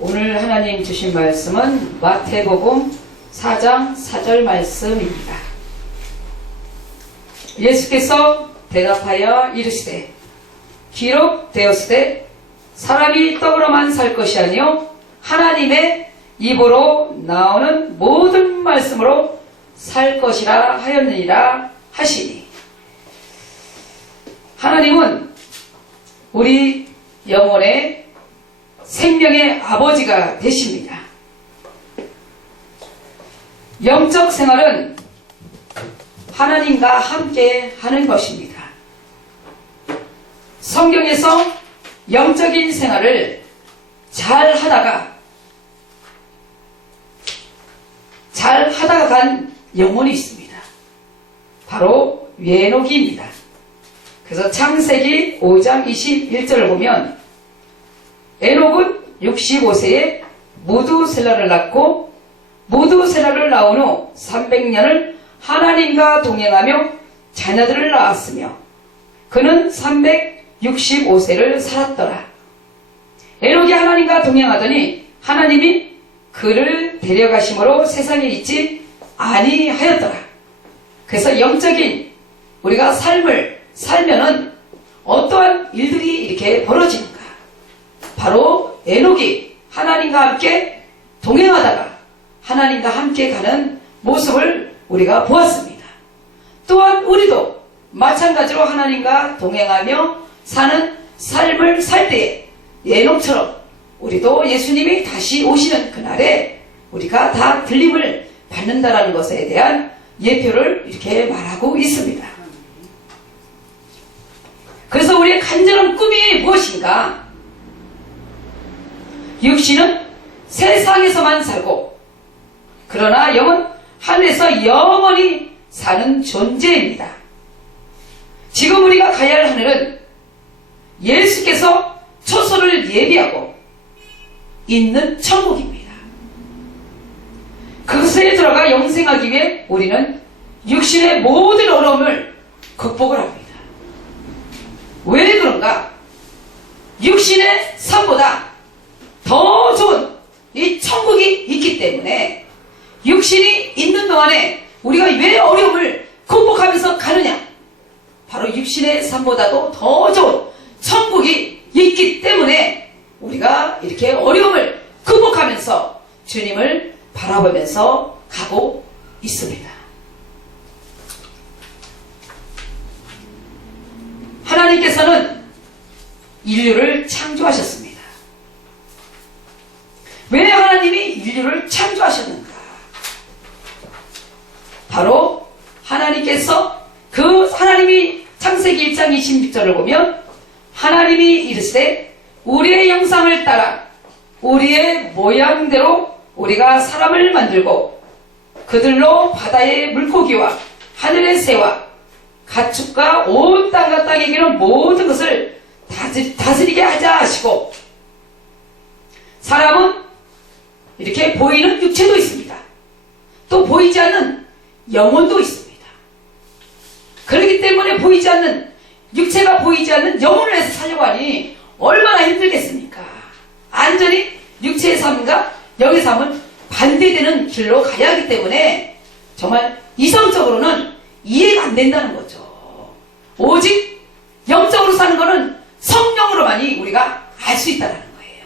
오늘 하나님 주신 말씀은 마태복음 4장 4절 말씀입니다. 예수께서 대답하여 이르시되 기록되었으되 사람이 떡으로만 살 것이 아니요 하나님의 입으로 나오는 모든 말씀으로 살 것이라 하였느니라 하시니, 하나님은 우리 영혼의 생명의 아버지가 되십니다. 영적 생활은 하나님과 함께 하는 것입니다. 성경에서 영적인 생활을 잘 하다가 간 영혼이 있습니다. 바로 에녹입니다. 그래서 창세기 5장 21절을 보면 에녹은 65세에 무두셀라를 낳고 무두셀라를 낳은 후 300년을 하나님과 동행하며 자녀들을 낳았으며 그는 365세를 살았더라. 에녹이 하나님과 동행하더니 하나님이 그를 데려가심으로 세상에 있지 아니하였더라. 그래서 영적인 우리가 삶을 살면은 어떠한 일들이 이렇게 벌어지는가? 바로 에녹이 하나님과 함께 동행하다가 하나님과 함께 가는 모습을 우리가 보았습니다. 또한 우리도 마찬가지로 하나님과 동행하며 사는 삶을 살 때에 에녹처럼 우리도 예수님이 다시 오시는 그날에 우리가 다 들림을 받는다라는 것에 대한 예표를 이렇게 말하고 있습니다. 그래서 우리의 간절한 꿈이 무엇인가? 육신은 세상에서만 살고 그러나 영은 하늘에서 영원히 사는 존재입니다. 지금 우리가 가야 할 하늘은 예수께서 초소를 예비하고 있는 천국입니다. 그것에 들어가 영생하기 위해 우리는 육신의 모든 어려움을 극복을 합니다. 왜 그런가? 육신의 삶보다 더 좋은 이 천국이 있기 때문에 육신이 있는 동안에 우리가 왜 어려움을 극복하면서 가느냐? 바로 육신의 삶보다도 더 좋은 천국이 있기 때문에 우리가 이렇게 어려움을 극복하면서 주님을 바라보면서 가고 있습니다. 하나님께서는 인류를 창조하셨습니다. 왜 하나님이 인류를 창조하셨는가? 바로 하나님께서 하나님이 창세기 1장 26절을 보면 하나님이 이르시되 우리의 형상을 따라 우리의 모양대로 우리가 사람을 만들고 그들로 바다의 물고기와 하늘의 새와 가축과 온 땅과 땅에 기는 모든 것을 다스리게 하자 하시고, 사람은 이렇게 보이는 육체도 있습니다. 또 보이지 않는 영혼도 있습니다. 그렇기 때문에 육체가 보이지 않는 영혼을 해서 살려고 하니 얼마나 힘들겠습니까? 안전히 육체의 삶과 영의 삶은 반대되는 길로 가야 하기 때문에 정말 이성적으로는 이해가 안 된다는 거죠. 오직 영적으로 사는 것은 성령으로만이 우리가 알 수 있다는 거예요.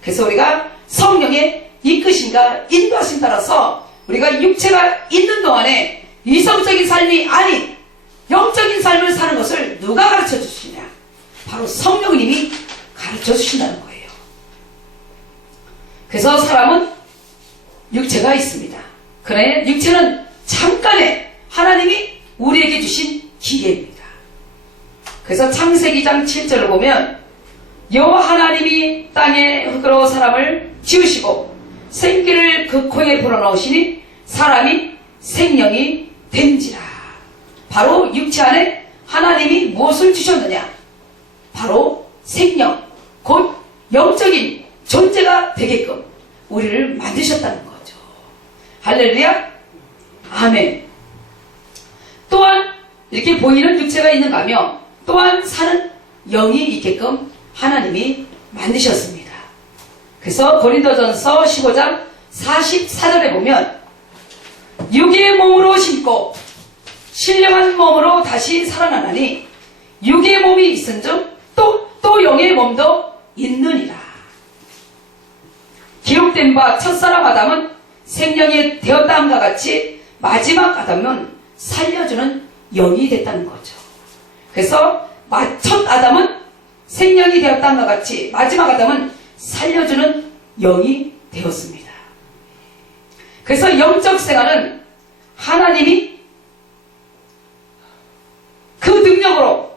그래서 우리가 성령의 이끄심과 인도하심 따라서 우리가 육체가 있는 동안에 이성적인 삶이 아닌 영적인 삶을 사는 것을 누가 가르쳐 주시냐? 바로 성령님이 가르쳐 주신다는 거예요. 그래서 사람은 육체가 있습니다. 그러나 육체는 잠깐의 하나님이 우리에게 주신 기회입니다. 그래서 창세기 2장 7절을 보면 여호와 하나님이 땅에 흙으로 사람을 지으시고 생기를 그 코에 불어넣으시니 사람이 생명이 된지라. 바로 육체 안에 하나님이 무엇을 주셨느냐? 바로 생명, 곧 영적인 존재가 되게끔 우리를 만드셨다는 거죠. 할렐루야, 아멘. 또한 이렇게 보이는 육체가 있는가 하며 또한 사는 영이 있게끔 하나님이 만드셨습니다. 그래서 고린도전서 15장 44절에 보면 육의 몸으로 심고 신령한 몸으로 다시 살아나나니 육의 몸이 있은즉 또 영의 몸도 있느니라. 기록된 바 첫사람 아담은 생명이 되었다 함과 같이 마지막 아담은 살려주는 영이 됐다는 거죠. 그래서 첫 아담은 생명이 되었다 함과 같이 마지막 아담은 살려주는 영이 되었습니다. 그래서 영적 생활은 하나님이 그 능력으로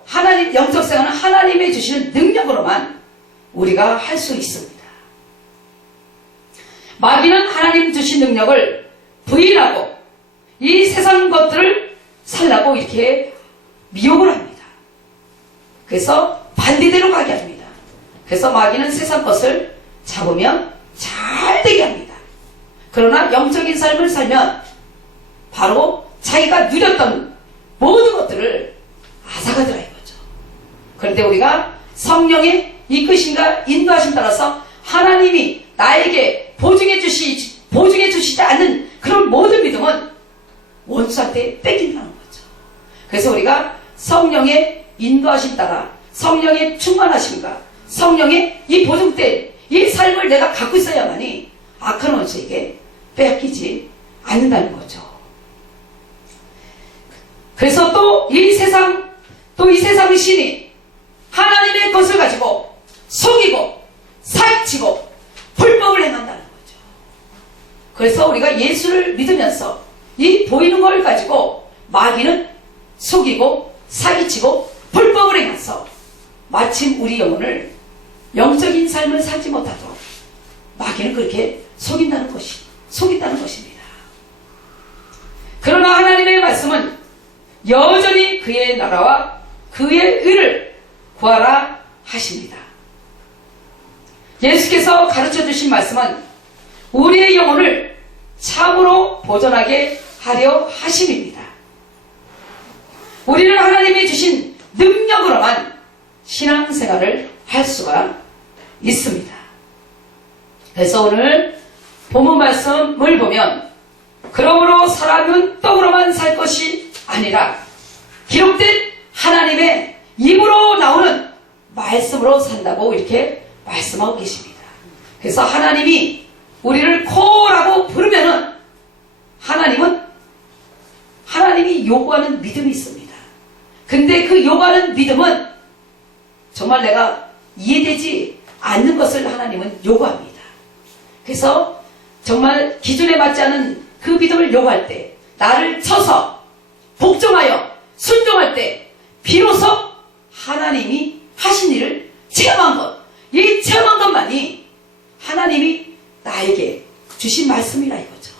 영적 생활은 하나님이 주시는 능력으로만 우리가 할 수 있습니다. 마귀는 하나님 주신 능력을 부인하고 이 세상 것들을 살라고 이렇게 미혹을 합니다. 그래서 반대대로 가게 합니다. 그래서 마귀는 세상 것을 잡으면 잘 되게 합니다. 그러나 영적인 삶을 살면 바로 자기가 누렸던 모든 것들을 앗아가더라 이거죠. 그런데 우리가 성령의 이끄심과 인도하심 따라서 하나님이 나에게 보증해 주시지 않는 그런 모든 믿음은 원수한테 뺏긴다는 거죠. 그래서 우리가 성령의 인도하심 따라 성령의 충만하심과 성령의 이 보증된 이 삶을 내가 갖고 있어야만이 악한 원수에게 빼앗기지 않는다는 거죠. 그래서 또 이 세상의 신이 하나님의 것을 가지고 속이고 사기치고 불법을 행한다는 거죠. 그래서 우리가 예수를 믿으면서 이 보이는 걸 가지고 마귀는 속이고 사기치고 불법을 행해서 마침 우리 영혼을 영적인 삶을 살지 못하도록 마귀는 그렇게 속인다는 것입니다. 그러나 하나님의 말씀은 여전히 그의 나라와 그의 의를 구하라 하십니다. 예수께서 가르쳐 주신 말씀은 우리의 영혼을 참으로 보존하게 하려 하심입니다. 우리는 하나님이 주신 능력으로만 신앙생활을 할 수가 있습니다. 그래서 오늘 본문 말씀을 보면 그러므로 사람은 떡으로만 살 것이 아니라 기록된 하나님의 입으로 나오는 말씀으로 산다고 이렇게 말씀하고 계십니다. 그래서 하나님이 우리를 코라고 부르면은 하나님이 요구하는 믿음이 있습니다. 근데 그 요구하는 믿음은 정말 내가 이해되지 않는 것을 하나님은 요구합니다. 그래서 정말 기준에 맞지 않은 그 믿음을 요구할 때 나를 쳐서 복종하여 순종할 때 비로소 하나님이 하신 일을 체험한 것, 이 체험한 것만이 하나님이 나에게 주신 말씀이라 이거죠.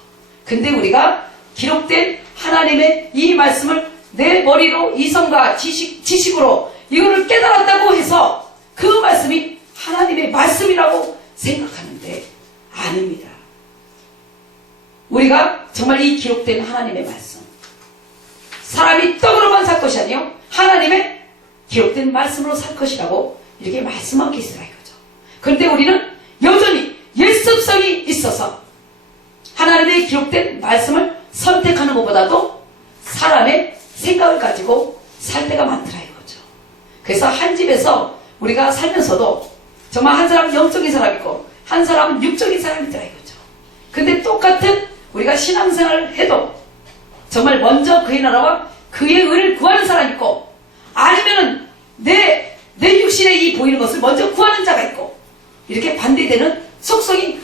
근데 우리가 기록된 하나님의 이 말씀을 내 머리로 이성과 지식으로 이거를 깨달았다고 해서 그 말씀이 하나님의 말씀이라고 생각하는데 아닙니다. 우리가 정말 이 기록된 하나님의 말씀, 사람이 떡으로만 살 것이 아니요 하나님의 기록된 말씀으로 살 것이라고 이렇게 말씀하고 계시라 이거죠. 그런데 우리는 여전히 예습성이 있어서 하나님의 기록된 말씀을 선택하는 것보다도 사람의 생각을 가지고 살 때가 많더라 이거죠. 그래서 한 집에서 우리가 살면서도 정말 한 사람은 영적인 사람이 있고 한 사람은 육적인 사람이더라 이거죠. 근데 똑같은 우리가 신앙생활을 해도 정말 먼저 그의 나라와 그의 의를 구하는 사람이 있고 아니면은 내 육신에 이 보이는 것을 먼저 구하는 자가 있고 이렇게 반대되는 속성이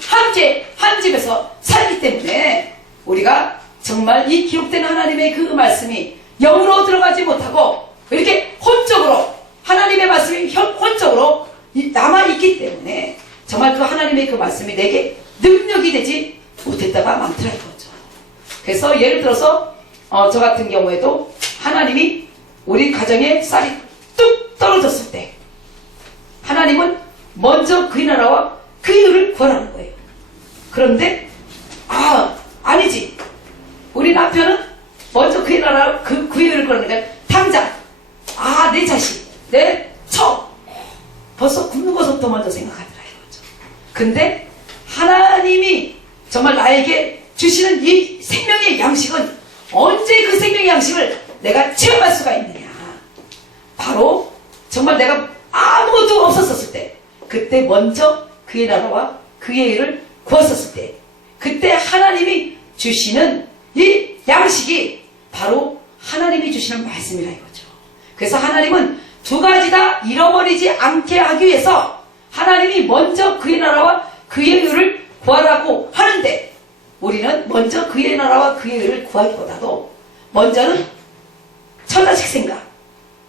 한 집에서 살기 때문에 우리가 정말 이 기록된 하나님의 그 말씀이 영으로 들어가지 못하고 이렇게 혼적으로 하나님의 말씀이 혼적으로 남아있기 때문에 정말 그 하나님의 그 말씀이 내게 능력이 되지 못했다가 많더라 이거죠. 그래서 예를 들어서 저 같은 경우에도 하나님이 우리 가정에 쌀이 뚝 떨어졌을 때 하나님은 먼저 그의 나라와 그의 의를 구하라는 거예요. 그런데 아니지. 우리 남편은 먼저 그의 나라 그의 의를 구하는 게 당장 내 자식 내 처 벌써 굶는 것부터 먼저 생각하더라 이거죠. 근데 하나님이 정말 나에게 주시는 이 생명의 양식은 언제 그 생명의 양식을 내가 체험할 수가 있느냐? 바로 정말 내가 아무것도 없었을 때, 그때 먼저 그의 나라와 그의 일을 구했었을 때, 그때 하나님이 주시는 이 양식이 바로 하나님이 주시는 말씀이라 이거죠. 그래서 하나님은 두 가지 다 잃어버리지 않게 하기 위해서 하나님이 먼저 그의 나라와 그의 의를 구하라고 하는데, 우리는 먼저 그의 나라와 그의 의를 구하기보다도 먼저는 처자식 생각,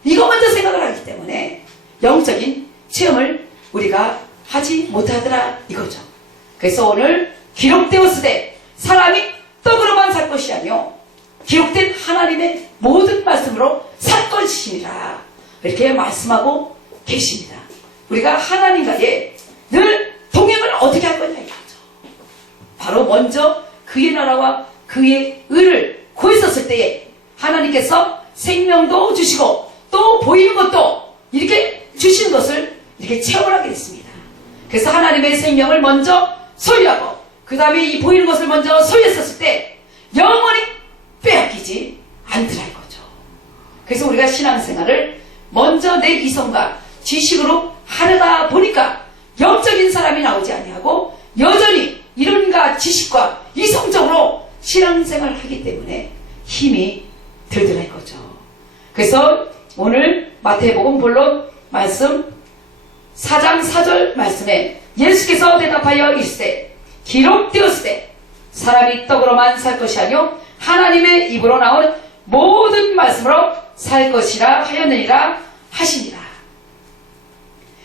이거 먼저 생각을 하기 때문에 영적인 체험을 우리가 하지 못하더라 이거죠. 그래서 오늘 기록되었으되 사람이 떡으로만 살 것이 아니요 기록된 하나님의 모든 말씀으로 살 것이니라, 이렇게 말씀하고 계십니다. 우리가 하나님과의 늘 동행을 어떻게 할 거냐 이거죠. 바로 먼저 그의 나라와 그의 의를 구했었을 때에 하나님께서 생명도 주시고 또 보이는 것도 이렇게 주시는 것을 이렇게 체험을 하게 됐습니다. 그래서 하나님의 생명을 먼저 소유하고 그 다음에 이 보이는 것을 먼저 소유했었을 때 영원히 빼앗기지 않더라 이거죠. 그래서 우리가 신앙생활을 먼저 내 이성과 지식으로 하려다 보니까 영적인 사람이 나오지 아니하고 여전히 이론과 지식과 이성적으로 신앙생활을 하기 때문에 힘이 들더라 이거죠. 그래서 오늘 마태복음 본론 말씀 4장 4절 말씀에 예수께서 대답하여 이르시되 기록되었으되 사람이 떡으로만 살 것이 아니요 하나님의 입으로 나온 모든 말씀으로 살 것이라 하였느니라 하시니라.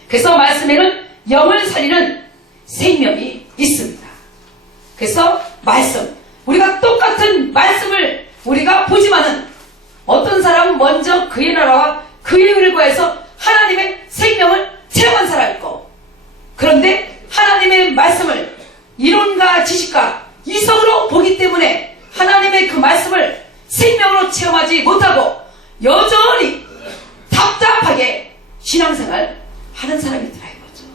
그래서 말씀에는 영을 살리는 생명이 있습니다. 그래서 말씀, 우리가 똑같은 말씀을 우리가 보지만은 어떤 사람은 먼저 그의 나라와 그의 의를 구해서 하나님의 생명을 체험한 사람이 있고, 그런데 하나님의 말씀을 이론과 지식과 이성으로 보기 때문에 하나님의 그 말씀을 생명으로 체험하지 못하고 여전히 답답하게 신앙생활 하는 사람이 있더라 이거죠.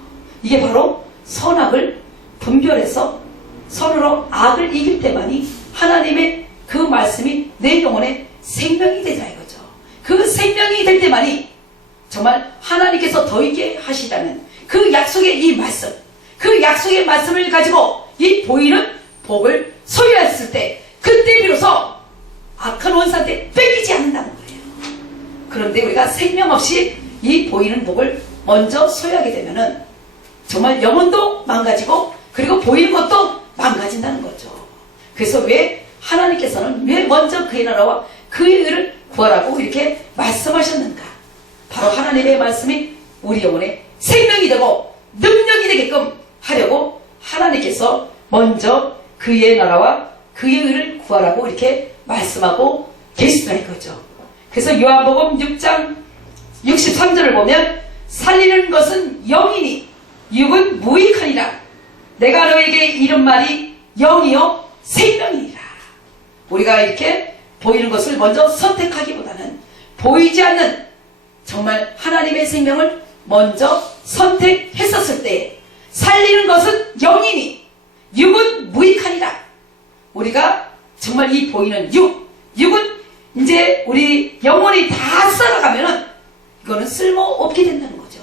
이게 바로 선악을 분별해서 서로 악을 이길 때만이 하나님의 그 말씀이 내 영혼에 생명이 되더라 이거죠. 그 생명이 될 때만이 정말 하나님께서 더 있게 하시다는 그 약속의 이 말씀, 그 약속의 말씀을 가지고 이 보이는 복을 소유했을 때 그때 비로소 악한 원수한테 뺏기지 않는다는 거예요. 그런데 우리가 생명 없이 이 보이는 복을 먼저 소유하게 되면은 정말 영혼도 망가지고 그리고 보이는 것도 망가진다는 거죠. 그래서 왜 하나님께서는 왜 먼저 그의 나라와 그의 의를 구하라고 이렇게 말씀하셨는가? 바로 하나님의 말씀이 우리 영혼에 생명이 되고 능력이 되게끔 하려고 하나님께서 먼저 그의 나라와 그의 의를 구하라고 이렇게 말씀하고 계시더라 이거죠. 그래서 요한복음 6장 63절을 보면 살리는 것은 영이니 육은 무익하니라. 내가 너에게 이른 말이 영이요 생명이니라. 우리가 이렇게 보이는 것을 먼저 선택하기보다는 보이지 않는 정말 하나님의 생명을 먼저 선택했었을 때 살리는 것은 영이니 육은 무익하니라. 우리가 정말 이 보이는 육은 이제 우리 영혼이 다 살아가면은 이거는 쓸모없게 된다는 거죠.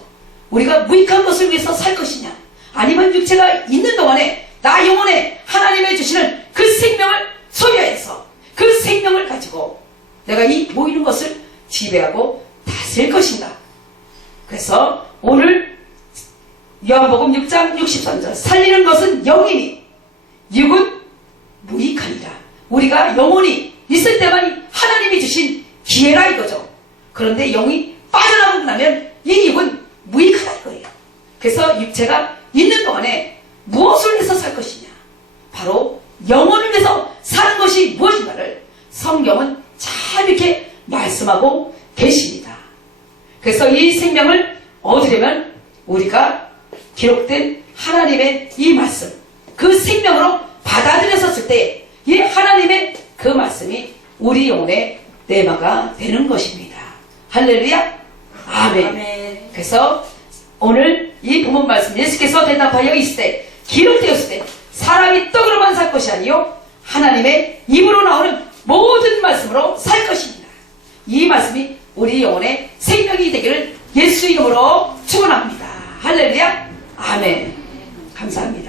우리가 무익한 것을 위해서 살 것이냐, 아니면 육체가 있는 동안에 나 영혼에 하나님의 주시는 그 생명을 소유해서 그 생명을 가지고 내가 이 보이는 것을 지배하고 다스릴 것인가. 그래서 오늘 요한복음 6장 63절 살리는 것은 영이니 육은 무익하니라. 우리가 영혼이 있을 때만 하나님이 주신 기회라 이거죠. 그런데 영이 빠져나가고 나면 이 육은 무익하다 이거예요. 그래서 육체가 있는 동안에 무엇을 위해서 살 것이냐, 바로 영혼을 위해서 사는 것이 무엇인가를 성경은 잘 이렇게 말씀하고 계십니다. 그래서 이 생명을 얻으려면 우리가 기록된 하나님의 이 말씀, 그 생명으로 받아들였었을 때 이 하나님의 그 말씀이 우리 영혼의 내마가 되는 것입니다. 할렐루야, 아멘. 그래서 오늘 이 본문 말씀, 예수께서 대답하여 이르시되 기록되었을 때 사람이 떡으로만 살 것이 아니요 하나님의 입으로 나오는 모든 말씀으로 살 것입니다. 이 말씀이 우리 영혼의 생명이 되기를 예수 이름으로 축원합니다. 할렐루야. 아멘. 감사합니다.